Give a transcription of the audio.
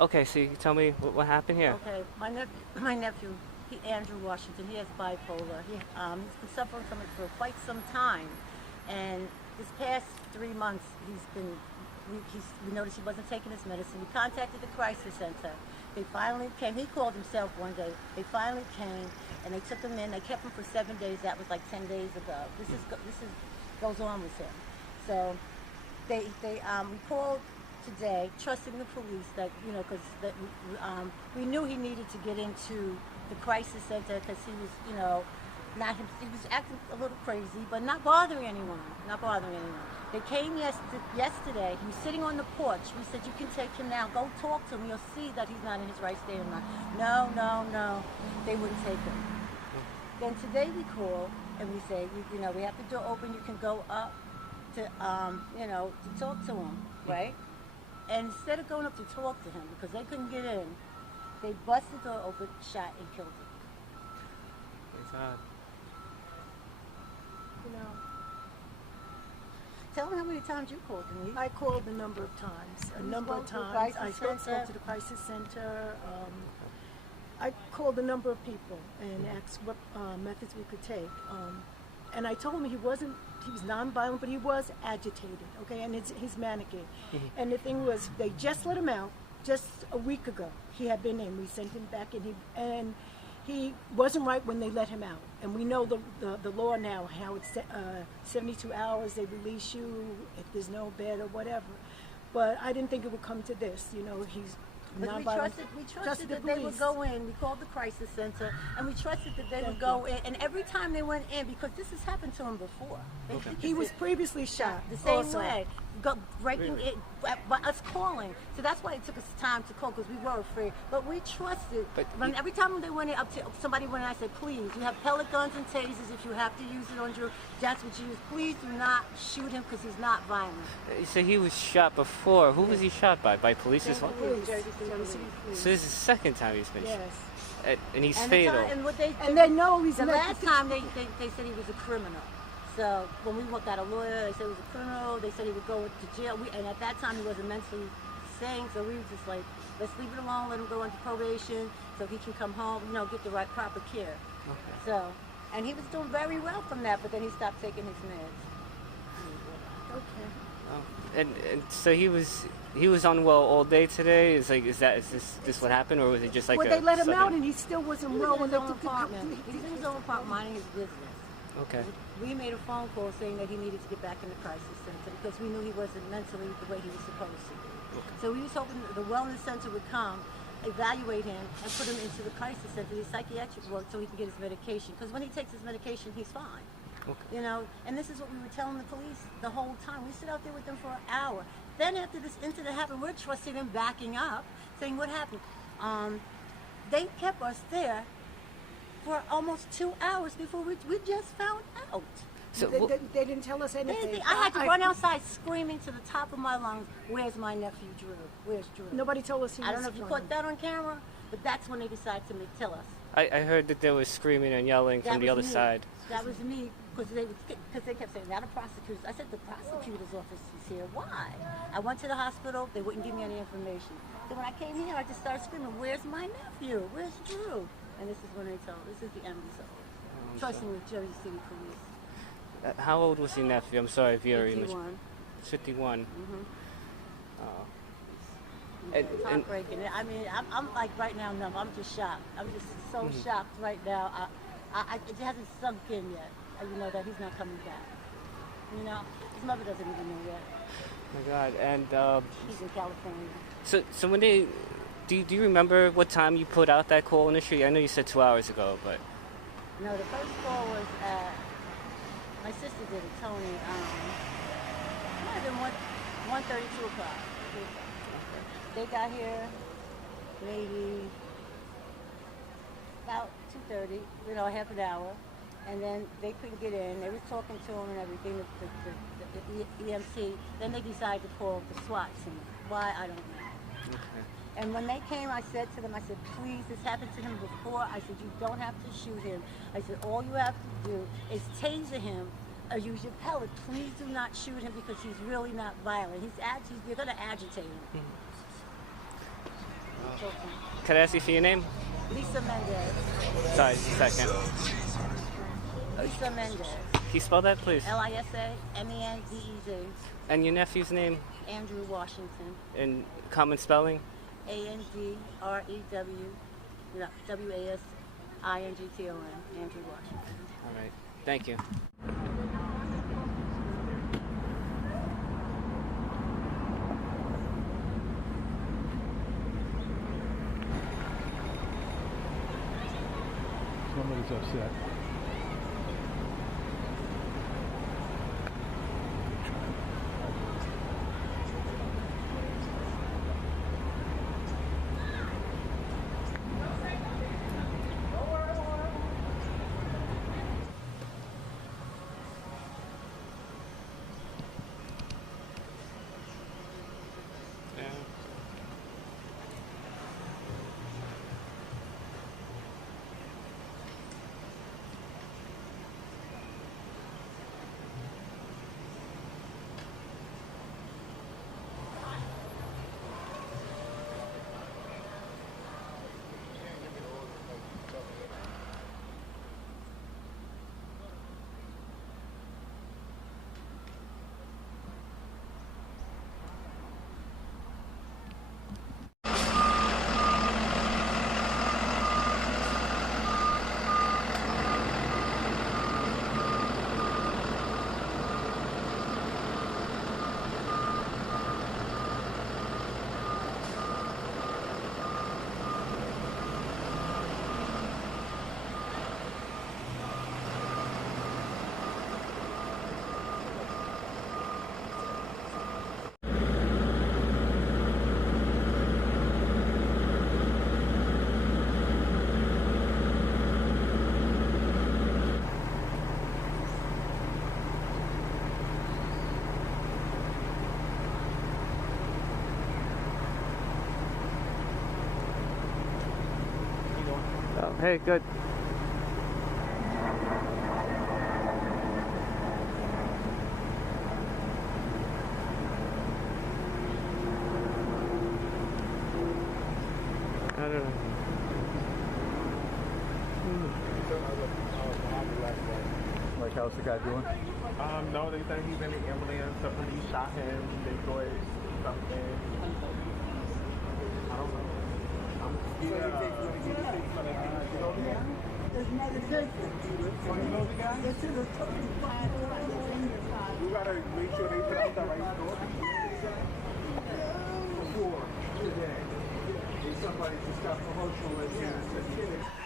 Okay, so you can tell me what happened here. Okay, my nephew, Andrew Washington, he has bipolar. He's been suffering from it for quite some time, and this past 3 months, we noticed he wasn't taking his medicine. We contacted the crisis center. They finally came. He called himself one day. They finally came, and they took him in. They kept him for 7 days. That was like 10 days ago. This goes on with him. So we called today, trusting the police that, because we knew he needed to get into the crisis center because he was, he was acting a little crazy, but not bothering anyone. They came yesterday. He was sitting on the porch. We said, you can take him now. Go talk to him. You'll see that he's not in his right state of mind. No. They wouldn't take him. Then today we call and we say, we have the door open. You can go up to, to talk to him, right? And instead of going up to talk to him, because they couldn't get in, they busted the door open, shot, and killed him. It's odd. Tell him how many times you called him. I called a number of times. I spoke to the crisis center. I called a number of people and asked what methods we could take. And I told him he was nonviolent, but he was agitated, okay, and he's mannequin. And the thing was, they just let him out just a week ago. He had been in. We sent him back, and he wasn't right when they let him out. And we know the law now, how it's 72 hours, they release you if there's no bed or whatever. But I didn't think it would come to this. He's nonviolent. We trusted that they would go in. We called the crisis center, and we trusted that they would go in. And every time they went in, because this has happened to him before. He was previously shot the same way. Breaking it, but us calling. So that's why it took us time to call, because we were afraid. But we trusted. Every time they went in, up to somebody went in, I said, please, you have pellet guns and tasers. If you have to use it on your, that's what you use. Please do not shoot him, because he's not violent. So he was shot before. Who was he shot by? By police as well? So this is the second time he's been shot. And he's fatal. They know he's the last time they said he was a criminal. So when we got a lawyer, they said he was a criminal. They said he would go to jail. And at that time, he wasn't mentally sane. So we were just like, let's leave it alone. Let him go into probation so he can come home, get the right proper care. Okay. So, and he was doing very well from that. But then he stopped taking his meds. Okay. Oh. And so he was unwell all day today. Is this what happened, or was it just like? Well, they let him out, and he still wasn't well. He was in his own apartment, minding his business. Okay. We made a phone call saying that he needed to get back in the crisis center because we knew he wasn't mentally the way he was supposed to be. Okay. So we was hoping that the wellness center would come, evaluate him, and put him into the crisis center, the psychiatric ward, so he can get his medication. Because when he takes his medication, he's fine. Okay. And this is what we were telling the police the whole time. We sit out there with them for an hour. Then after this incident happened, we're trusting them backing up, saying, what happened? They kept us there for almost 2 hours before we just found out. So they didn't tell us anything. I had to run outside screaming to the top of my lungs, where's my nephew Drew? Where's Drew? Nobody told us he was I don't know if you caught that on camera, but that's when they decided to tell us. I heard that there was screaming and yelling from the other side. That was me, because they kept saying, now the prosecutors. I said, the prosecutor's office is here. Why? I went to the hospital. They wouldn't give me any information. Then when I came here, I just started screaming, where's my nephew? Where's Drew? And this is when they told. This is the end result. Trusting with Jersey City Police. How old was your nephew? I'm sorry if you're 51. 51. Oh. It's heartbreaking. I mean, I'm like right now numb. I'm just shocked. I'm just so shocked right now. It hasn't sunk in yet. That he's not coming back. His mother doesn't even know yet. Oh my God. And he's in California. So when they. Do you remember what time you put out that call initially? I know you said 2 hours ago, but... No, the first call was my sister did it, Tony. It might have been 1:30, 2 o'clock. They got here maybe about 2:30, half an hour. And then they couldn't get in. They were talking to him and everything, the EMT. Then they decided to call the SWAT team. Why, I don't know. Okay. And when they came, I said to them, please, this happened to him before. I said, you don't have to shoot him. I said, all you have to do is taser him or use your pellet. Please do not shoot him because he's really not violent. You're going to agitate him. Could I ask you for your name? Lisa Mendez. Sorry, just a second. Lisa Mendez. Can you spell that, please? Lisamendez. And your nephew's name Andrew Washington. in common spelling? Andrew Wasington. Andrew Washington. All right. Thank you. Somebody's upset. Yeah. Oh, hey, good. I don't know. Like, how's the guy doing? No, they said he's in the ambulance. The police shot him. They thought something. I don't know. You gotta make sure they put out the right story. Before today, somebody just got promotional.